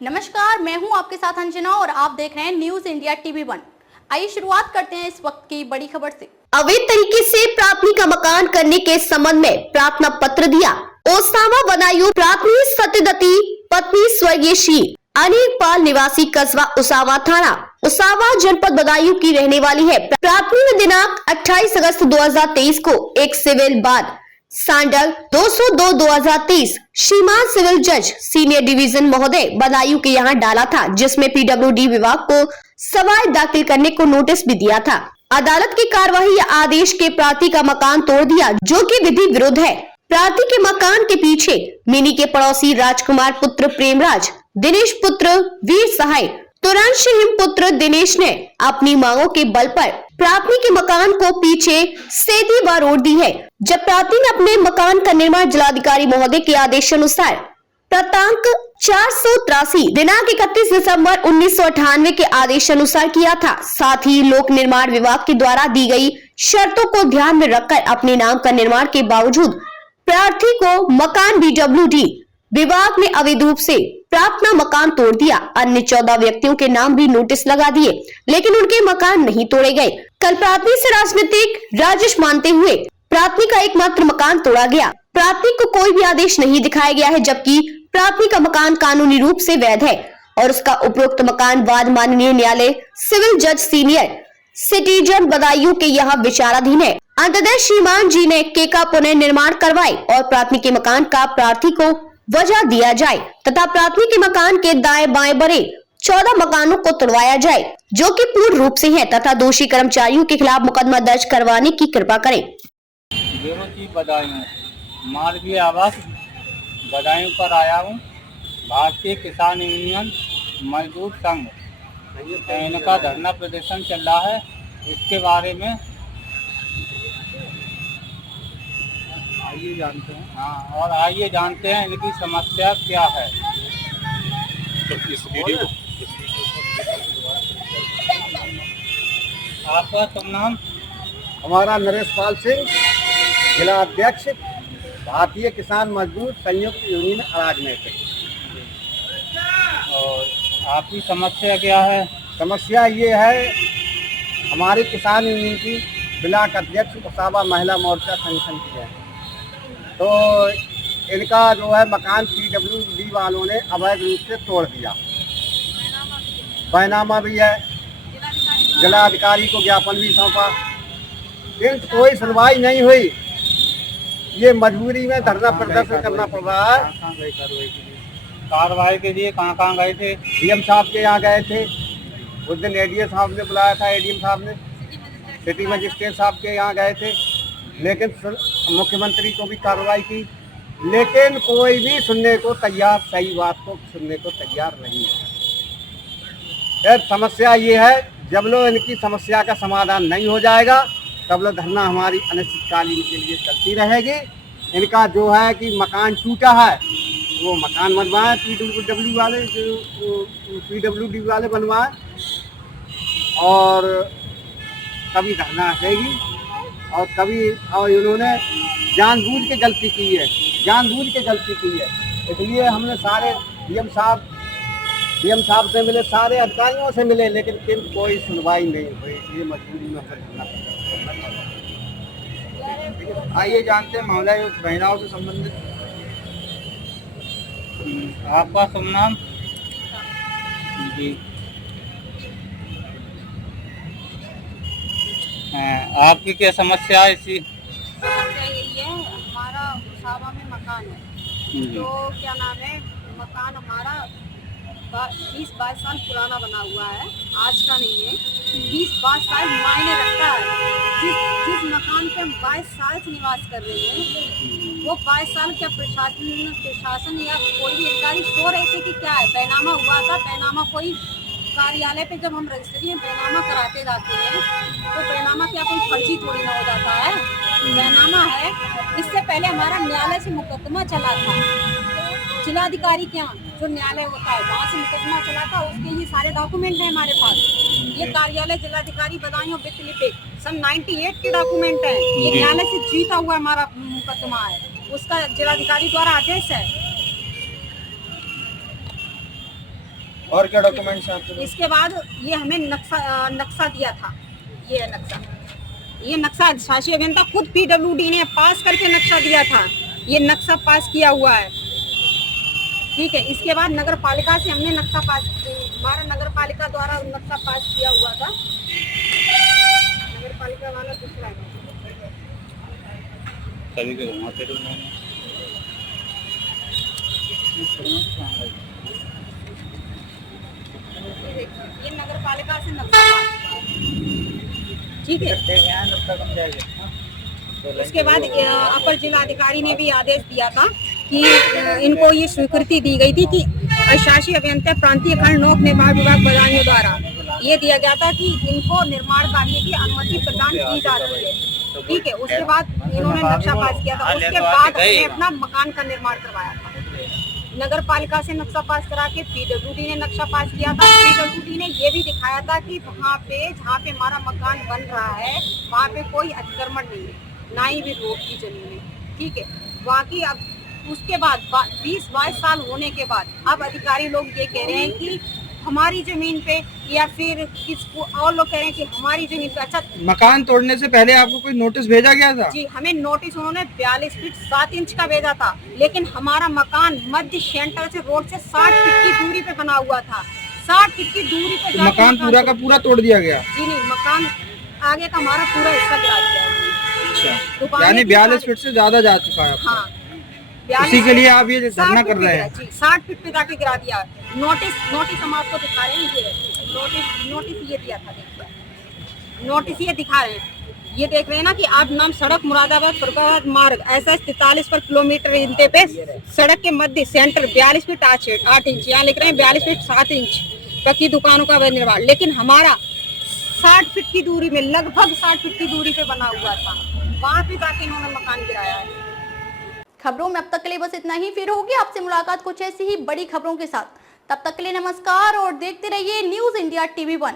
नमस्कार, मैं हूं आपके साथ अंजना और आप देख रहे हैं न्यूज इंडिया टीवी 1। आइए शुरुआत करते हैं इस वक्त की बड़ी खबर से। अवैध तरीके से प्राथमी का मकान करने के संबंध में प्रार्थना पत्र दिया। ओसामा बदायूं प्राथमी सत्यदती पत्नी स्वर्गीय श्री अनिल पाल निवासी कस्बा उसावा थाना उसावा जनपद बदायूं की रहने वाली है। प्राथमी में दिनांक 28 अगस्त 2023 को एक सिविल बाद सांडल 202/2023 श्रीमान सिविल जज सीनियर डिवीजन महोदय बदायूं के यहाँ डाला था, जिसमें पीडब्ल्यूडी विभाग को सवाल दाखिल करने को नोटिस भी दिया था। अदालत की कार्यवाही या आदेश के प्रार्थी का मकान तोड़ दिया, जो कि विधि विरुद्ध है। प्रार्थी के मकान के पीछे मिनी के पड़ोसी राजकुमार पुत्र प्रेमराज, दिनेश पुत्र वीर सहाय, तुरंत हिम पुत्र दिनेश ने अपनी मांगों के बल पर प्रार्थी के मकान को पीछे सेधी बार रोड दी है। जब प्रार्थी ने अपने मकान का निर्माण जिलाधिकारी महोदय के आदेशानुसार प्रांतांक 483 दिनांक 31 दिसंबर 1998 के आदेशानुसार किया था। साथ ही लोक निर्माण विभाग के द्वारा दी गई शर्तों को ध्यान में रखकर अपने नाम का निर्माण के बावजूद प्रार्थी को मकान बीडब्ल्यूडी विभाग ने अवैध रूप से प्रार्थना मकान तोड़ दिया। अन्य 14 व्यक्तियों के नाम भी नोटिस लगा दिए, लेकिन उनके मकान नहीं तोड़े गए। कल प्रार्थी से राजनीतिक राजिश मानते हुए प्रार्थी का एकमात्र मकान तोड़ा गया। प्रार्थी को कोई भी आदेश नहीं दिखाया गया है, जबकि प्रार्थी का मकान कानूनी रूप से वैध है और उसका उपरोक्त मकान वाद माननीय न्यायालय सिविल जज सीनियर सिटीजन बदायूं के यहाँ विचाराधीन है। अंततः श्रीमान जी ने केका पुनः निर्माण करवाए और प्रार्थी के मकान का प्रार्थी को वजह दिया जाए तथा प्रार्थी के मकान के दाएं बाएं बने 14 मकानों को तोड़वाया जाए, जो कि पूर्ण रूप से है, तथा दोषी कर्मचारियों के खिलाफ मुकदमा दर्ज करवाने की कृपा करें। मालवीय आवास बदायूं पर आया हूँ। भारतीय किसान यूनियन मजदूर संघ इनका धरना प्रदर्शन चल रहा है। इसके बारे में आइए जानते हैं। और आइए जानते हैं इनकी समस्या क्या है। तो इस वीडियो आपका शुभ नाम? हमारा नरेश पाल सिंह, जिला अध्यक्ष, भारतीय किसान मजदूर संयुक्त यूनियन राजनीतिक। और आपकी समस्या क्या है? समस्या ये है, हमारी किसान यूनियन की ब्लॉक अध्यक्ष उसावा महिला मोर्चा संगठन की है, तो इनका जो है मकान पीडब्ल्यूडी वालों ने अवैध रूप से तोड़ दिया। बैनामा भी है, जिलाधिकारी को ज्ञापन भी सौंपा, लेकिन कोई सुनवाई नहीं हुई। ये मजबूरी में धरना प्रदर्शन करना पड़ रहा है। कार्रवाई के लिए कहाँ गए थे? डीएम साहब के यहाँ गए थे, उस दिन एडीएम साहब ने बुलाया था, एडीएम साहब ने सिटी मजिस्ट्रेट साहब के यहाँ गए थे, लेकिन मुख्यमंत्री को भी कार्रवाई की, लेकिन कोई भी सुनने को तैयार, सही बात को सुनने को तैयार नहीं है। समस्या ये है, जब लोग इनकी समस्या का समाधान नहीं हो जाएगा तब लोग धरना हमारी अनिश्चितकालीन के लिए चलती रहेगी। इनका जो है कि मकान टूटा है वो मकान बनवाए, पीडब्ल्यूडी वाले बनवाए, और कभी धरना हटेगी और कभी, और इन्होंने जानबूझ के गलती की है, इसलिए हमने सारे डीएम साहब से मिले, सारे अधिकारियों से मिले, लेकिन कोई सुनवाई नहीं हुई। ये मजबूरी में करना पड़ा। आइए जानते हैं महिला महिलाओं से संबंधित। आपका शुभ नाम? जी, आपकी क्या समस्या है? इसी समस्या यही है, हमारा उसावा में मकान है, तो क्या नाम है, मकान हमारा 20-22 साल पुराना बना हुआ है, आज का नहीं है। 20-22 साल मायने रखता है। जिस मकान पे हम 22 साल से निवास कर रहे हैं, वो 22 साल क्या प्रशासन या कोई भी अधिकारी सो रहे थे कि क्या है? बैनामा हुआ था। बैनामा कोई कार्यालय पे जब हम रजिस्ट्री में बैनामा कराते जाते हैं तो बैनामा क्या कोई फर्जी थोड़ी ना हो जाता है। बैनामा है। इससे पहले हमारा न्यायालय से मुकदमा चला था, जिलाधिकारी के यहाँ जो न्यायालय होता है वहाँ से मुकदमा चला था। उसके ये सारे डॉक्यूमेंट हैं हमारे पास। ये कार्यालय जिलाधिकारी बदायूं वित्त लिपिक सन 98 के डॉक्यूमेंट है। ये न्यायालय से जीता हुआ हमारा मुकदमा है, उसका जिलाधिकारी द्वारा आदेश है। और क्या डॉक्यूमेंट्स हैं आपके पास? इसके बाद ये हमें नक्शा दिया था। ये है ये नक्शा शासी अभियंता खुद PWD ने पास करके नक्शा दिया था। ये नक्शा पास किया हुआ है, ठीक है। इसके बाद नगर पालिका से हमने नक्शा पास, हमारा नगर पालिका द्वारा नक्शा पास किया हुआ था। नगर पालिका वाला दूसरा है। सभी के घुमाते तो ये नगर पालिका से नक्शा पास, ठीक है। उसके बाद अपर जिलाधिकारी ने भी आदेश दिया था कि इनको ये स्वीकृति दी गई थी कि शासी अभियंता प्रांतीय खंड लोक निर्माण विभाग बदायूं द्वारा ये दिया गया था कि इनको निर्माण कार्य की अनुमति प्रदान की जा रही है, ठीक है। उसके बाद इन्होंने नक्शा पास किया था। उसके बाद हमने अपना मकान का निर्माण करवाया था। नगर पालिका से नक्शा पास करा के PWD ने नक्शा पास किया था। PWD ने ये भी दिखाया था कि वहाँ पे जहाँ पे हमारा मकान बन रहा है वहाँ पे कोई अतिक्रमण नहीं है, ना ही भी रोड की जमीन है, ठीक है। बाकी अब उसके बाद 20-22 साल होने के बाद अब अधिकारी लोग ये कह रहे हैं कि हमारी जमीन पे या फिर किसको और लोग कह रहे हैं कि हमारी जमीन पे। अच्छा, मकान तोड़ने से पहले आपको कोई नोटिस भेजा गया था? जी, हमें नोटिस उन्होंने 42 फीट 7 इंच का भेजा था, लेकिन हमारा मकान मध्य सेंटर से रोड से 60 फीट की दूरी पे बना हुआ था। 60 फीट की दूरी पे तो मकान पूरा का पूरा तोड़ दिया गया? जी नहीं, मकान आगे का हमारा पूरा हिस्सा गिरा दिया। अच्छा, यानी 42 फीट से ज्यादा जा चुका है। हाँ, उसी के लिए आप ये धरना कर रहे हैं? जी, 60 फीट पे जाके गिरा दिया। नोटिस हम आपको दिखा रहे हैं, ये नोटिस ये दिया था, देखिए नोटिस ये दिखा रहे हैं। ये देख रहे हैं ना कि आप नाम सड़क मुरादाबाद फरुखाबाद मार्ग SS 43 पर किलोमीटर इंते पे सड़क के मध्य सेंटर 42 फीट 8 इंच, यहाँ लिख रहे हैं 42 फीट 7 इंच पक्की दुकानों का निर्माण, लेकिन हमारा 60 फीट की दूरी में, लगभग 60 फीट की दूरी पे बना हुआ था। वहाँ पे जाके इन्होंने मकान गिराया है। खबरों में अब तक के लिए बस इतना ही। फिर होगी आपसे मुलाकात कुछ ऐसी ही बड़ी खबरों के साथ। तब तक के लिए नमस्कार और देखते रहिए न्यूज़ इंडिया TV1।